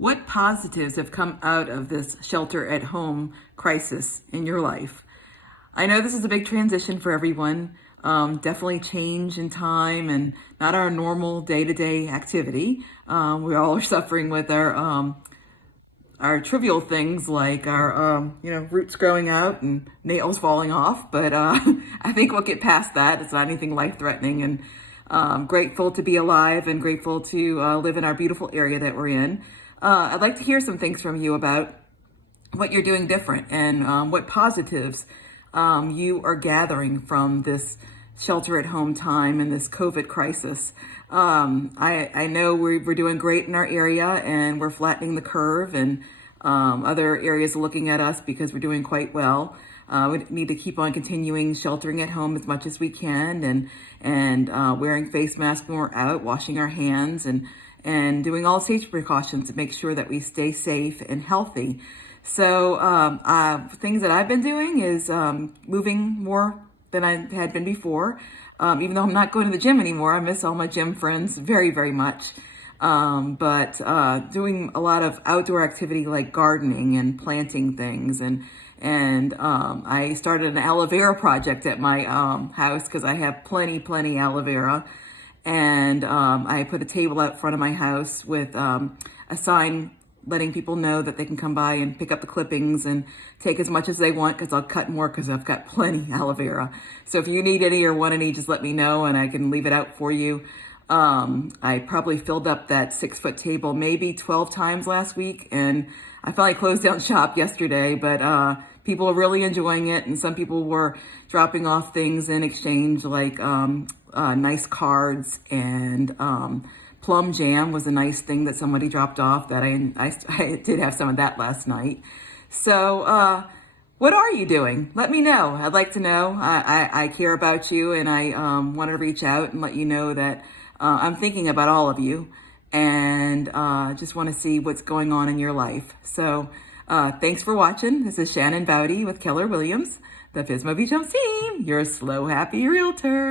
What positives have come out of this shelter at home crisis in your life? I know this is a big transition for everyone. Definitely change in time and not our normal day-to-day activity. We all are suffering with our trivial things like our roots growing out and nails falling off. But I think we'll get past that. It's not anything life-threatening, and grateful to be alive and grateful to live in our beautiful area that we're in. I'd like to hear some things from you about what you're doing different and what positives you are gathering from this shelter at home time and this COVID crisis. I know we're doing great in our area and we're flattening the curve, and other areas are looking at us because we're doing quite well. We need to keep on continuing sheltering at home as much as we can, and wearing face masks when we're out, washing our hands, and doing all safety precautions to make sure that we stay safe and healthy. So things that I've been doing is moving more than I had been before. Even though I'm not going to the gym anymore, I miss all my gym friends very, very much. But doing a lot of outdoor activity like gardening and planting things, and I started an aloe vera project at my house because I have plenty aloe vera. And I put a table out front of my house with a sign letting people know that they can come by and pick up the clippings and take as much as they want, because I'll cut more because I've got plenty aloe vera. So if you need any or want any, just let me know and I can leave it out for you. I probably filled up that 6-foot table maybe 12 times last week, and I finally closed down shop yesterday, but people are really enjoying it, and some people were dropping off things in exchange, like nice cards, and plum jam was a nice thing that somebody dropped off that I did have some of that last night. So what are you doing? Let me know. I'd like to know. I care about you, and I want to reach out and let you know that I'm thinking about all of you, and just want to see what's going on in your life. So thanks for watching. This is Shannon Bowdy with Keller Williams, the Pismo Beach Homes team, your slow, happy realtor.